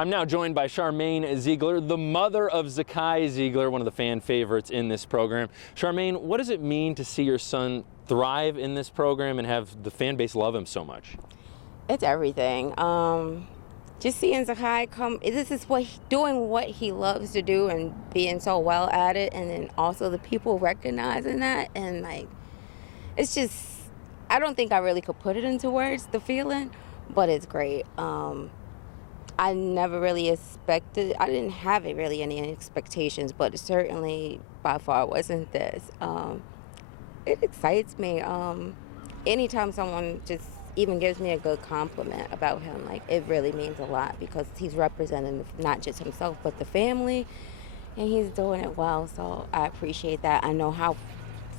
I'm now joined by Charmaine Zeigler, the mother of Zakai Zeigler, one of the fan favorites in this program. Charmaine, what does it mean to see your son thrive in this program and have the fan base love him so much? It's everything. Just seeing Zakai come, this is doing what he loves to do and being so well at it, and then also the people recognizing that, and like, it's just, I don't think I really could put it into words, the feeling, but it's great. I never really expected, I didn't have really any expectations, but it certainly by far wasn't this. It excites me. Anytime someone just even gives me a good compliment about him, like, it really means a lot, because he's representing not just himself but the family, and he's doing it well, so I appreciate that. I know how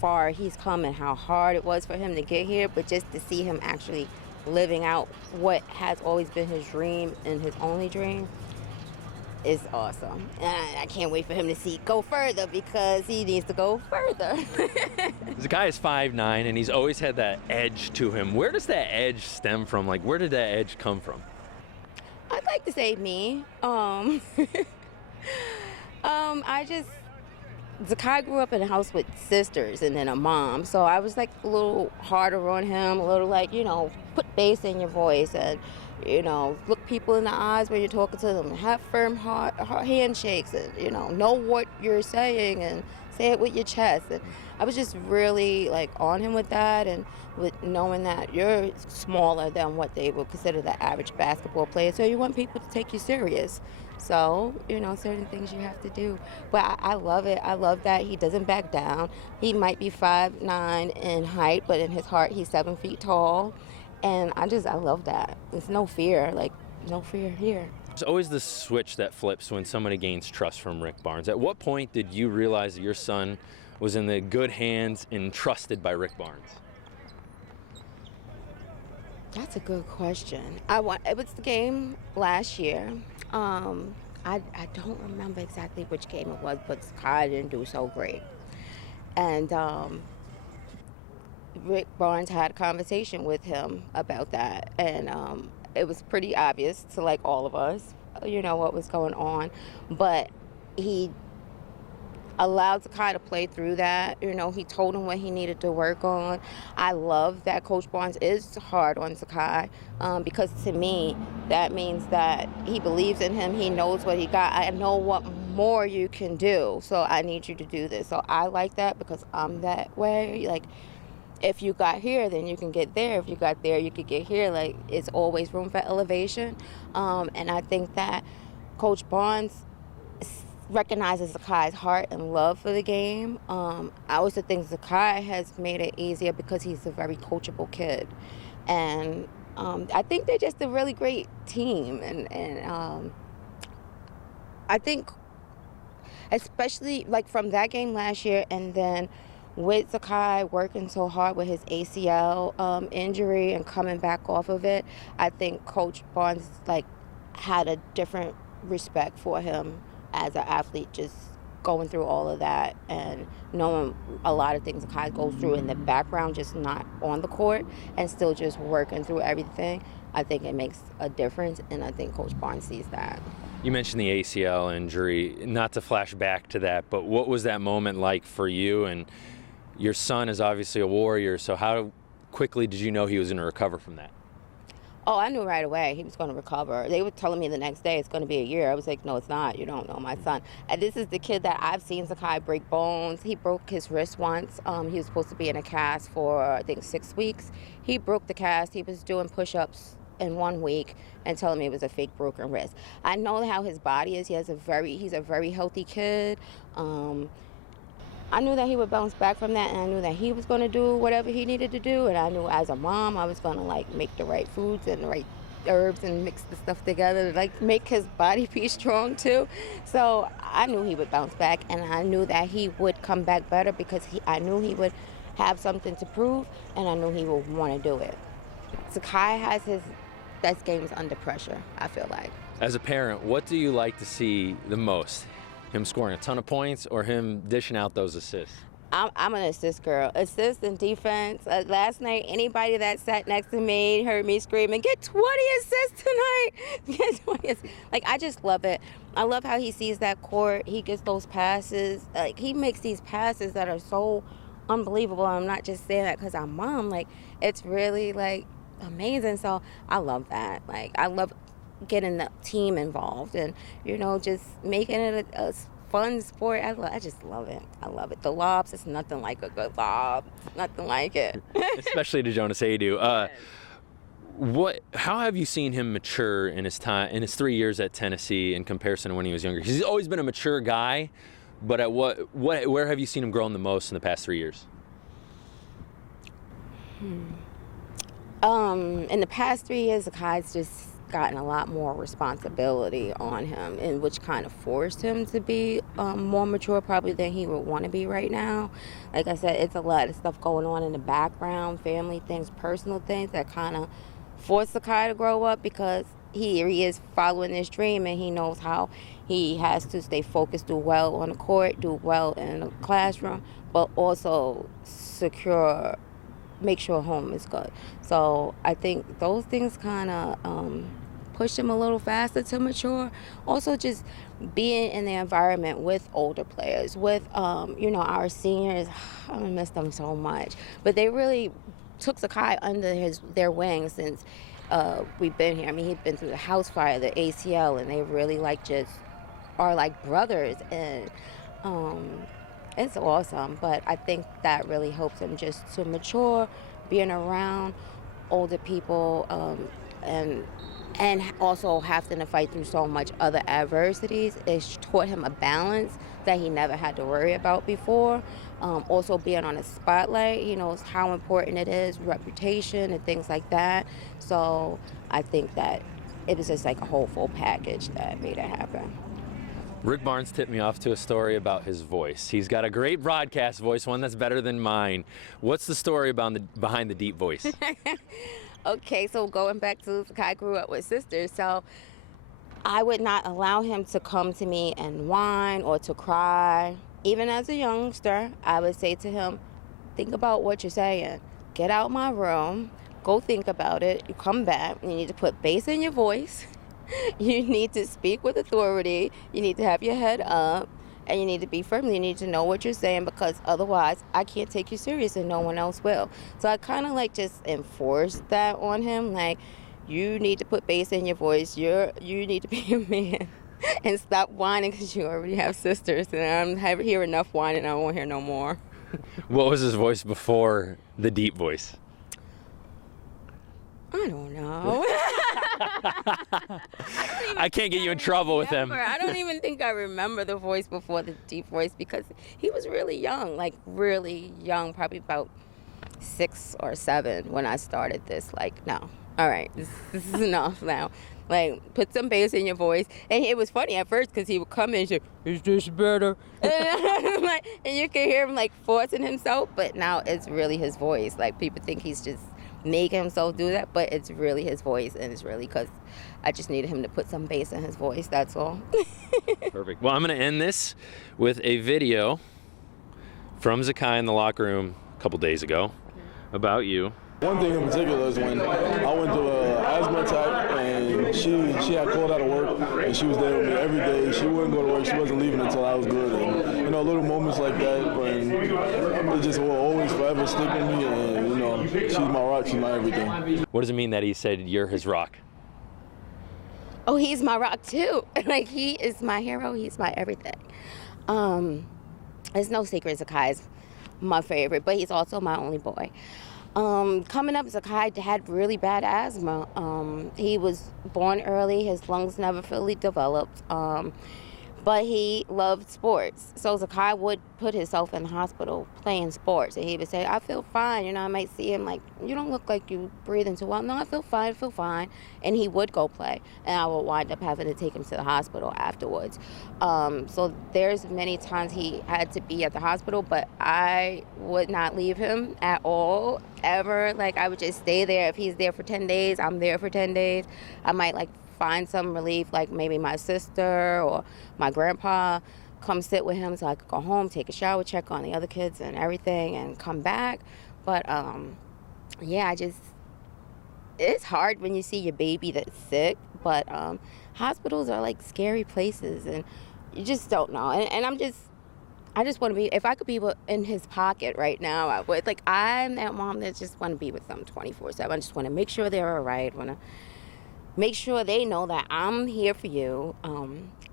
far he's come and how hard it was for him to get here, but just to see him actually living out what has always been his dream and his only dream is awesome. And I can't wait for him to go further, because he needs to go further. Zakai is 5'9", and he's always had that edge to him. Where does that edge stem from? Like, where did that edge come from? I'd like to say me. Zakai grew up in a house with sisters and then a mom, so I was like a little harder on him, a little like, put bass in your voice and, look people in the eyes when you're talking to them, have firm handshakes and, know what you're saying and say it with your chest. And I was just really like on him with that, and with knowing that you're smaller than what they would consider the average basketball player, so you want people to take you serious. So, certain things you have to do. But I love it. I love that he doesn't back down. He might be 5'9" in height, but in his heart, he's 7 feet tall. And I love that. There's no fear, no fear here. There's always this switch that flips when somebody gains trust from Rick Barnes. At what point did you realize that your son was in the good hands and trusted by Rick Barnes? That's a good question. It was the game last year. I don't remember exactly which game it was, but Zakai didn't do so great. And Rick Barnes had a conversation with him about that, and it was pretty obvious to like all of us, what was going on. But he allowed Zakai to play through that. He told him what he needed to work on. I love that Coach Barnes is hard on Zakai, because to me, that means that he believes in him. He knows what he got. I know what more you can do, so I need you to do this. So I like that, because I'm that way. Like, if you got here, then you can get there. If you got there, you could get here. Like, it's always room for elevation. And I think that Coach Barnes recognizes Zakai's heart and love for the game. I also think Zakai has made it easier because he's a very coachable kid. And I think they're just a really great team. And I think, especially like from that game last year, and then with Zakai working so hard with his ACL injury and coming back off of it, I think Coach Barnes had a different respect for him as an athlete, just going through all of that and knowing a lot of things Zakai goes through in the background, just not on the court, and still just working through everything. I think it makes a difference, and I think Coach Barnes sees that. You mentioned the ACL injury. Not to flash back to that, but what was that moment like for you? And your son is obviously a warrior, so how quickly did you know he was going to recover from that? Oh, I knew right away he was going to recover. They were telling me the next day it's going to be a year. I was like, no, it's not. You don't know my son. And this is the kid that I've seen Zakai break bones. He broke his wrist once. He was supposed to be in a cast for, I think, 6 weeks. He broke the cast. He was doing push-ups in 1 week and telling me it was a fake broken wrist. I know how his body is. He's a very healthy kid. I knew that he would bounce back from that, and I knew that he was going to do whatever he needed to do, and I knew as a mom I was going to make the right foods and the right herbs and mix the stuff together to make his body be strong too. So I knew he would bounce back, and I knew that he would come back better, because I knew he would have something to prove, and I knew he would want to do it. Zakai has his best games under pressure, I feel like. As a parent, what do you like to see the most? Him scoring a ton of points or him dishing out those assists? I'm an assist girl. Assist and defense. Last night, anybody that sat next to me heard me screaming, "Get 20 assists tonight!" Get 20 assists. Like, I just love it. I love how he sees that court. He gets those passes. Like, he makes these passes that are so unbelievable. I'm not just saying that because I'm mom. Like, it's really like amazing. So I love that. Like, I love getting the team involved and, just making it a fun sport. I just love it. I love it. The lobs, it's nothing like a good lob. Nothing like it. Especially to Jonas Adu. How have you seen him mature in his 3 years at Tennessee in comparison to when he was younger? He's always been a mature guy, but at where have you seen him growing the most in the past 3 years? In the past 3 years, Zakai's just gotten a lot more responsibility on him, and which kind of forced him to be more mature probably than he would want to be right now. Like I said, it's a lot of stuff going on in the background, family things, personal things that kind of forced Zakai to grow up, because he is following this dream, and he knows how he has to stay focused, do well on the court, do well in the classroom, but also make sure home is good. So I think those things kind of push him a little faster to mature. Also, just being in the environment with older players, with our seniors. I miss them so much, but they really took Zakai under their wing since we've been here. I mean, he'd been through the house fire, the ACL, and they really just are like brothers, and it's awesome. But I think that really helps him just to mature, being around older people, and also having to fight through so much other adversities. It's taught him a balance that he never had to worry about before. Also being on a spotlight, he knows how important it is, reputation and things like that. So I think that it was just like a whole full package that made it happen. Rick Barnes tipped me off to a story about his voice. He's got a great broadcast voice, one that's better than mine. What's the story behind the deep voice? Okay, so going back to Zakai grew up with sisters, so I would not allow him to come to me and whine or to cry. Even as a youngster, I would say to him, think about what you're saying. Get out my room, go think about it, you come back, you need to put bass in your voice. You need to speak with authority. You need to have your head up, and you need to be firm. You need to know what you're saying, because otherwise I can't take you serious and no one else will. So I kind of just enforced that on him. Like, you need to put bass in your voice. You need to be a man and stop whining, because you already have sisters, and I hear enough whining. I won't hear no more. What was his voice before the deep voice? I don't know. I can't get you in trouble with him. I don't even think I remember the voice before the deep voice, because he was really young, really young, probably about 6 or 7 when I started this. No, all right, this is enough now. Put some bass in your voice. And it was funny at first, because he would come in and say, is this better? And you could hear him forcing himself, but now it's really his voice. People think he's just making himself do that, but it's really his voice, and it's really because I just needed him to put some bass in his voice, that's all. Perfect. Well, I'm going to end this with a video from Zakai in the locker room a couple days ago about you. One thing in particular is when I went through an asthma attack, and she had called out of work, and she was there with me every day. She wouldn't go to work. She wasn't leaving until I was good. And, little moments like that, and it just will always forever stick with me. And, she's my rock. She's my everything. What does it mean that he said you're his rock? Oh, he's my rock too. He is my hero. He's my everything. It's no secret Zakai's my favorite, but he's also my only boy. Coming up, Zakai had really bad asthma. He was born early. His lungs never fully developed. But he loved sports. So Zakai would put himself in the hospital playing sports. And he would say, I feel fine. I might see him you don't look like you breathing too well. No, I feel fine. And he would go play. And I would wind up having to take him to the hospital afterwards. So there's many times he had to be at the hospital, but I would not leave him at all, ever. I would just stay there. If he's there for 10 days, I'm there for 10 days. I might find some relief, maybe my sister or my grandpa. come sit with him so I could go home, take a shower, check on the other kids and everything, and come back. But yeah, it's hard when you see your baby that's sick. But hospitals are like scary places, and you just don't know. And I just want to be, if I could be in his pocket right now, I would. Like, I'm that mom that just want to be with them 24/7. I just want to make sure they're all right. Want to make sure they know that I'm here for you.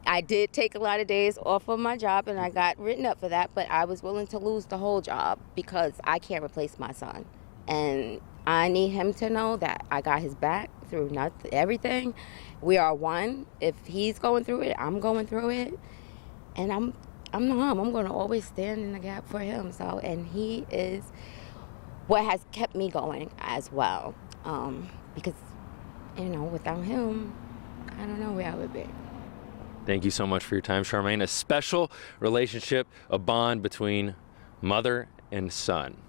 I did take a lot of days off of my job, and I got written up for that, but I was willing to lose the whole job because I can't replace my son. And I need him to know that I got his back through everything. We are one. If he's going through it, I'm going through it. And I'm the mom. I'm going to always stand in the gap for him. So, and he is what has kept me going as well. Because, without him, I don't know where I would be. Thank you so much for your time, Charmaine. A special relationship, a bond between mother and son.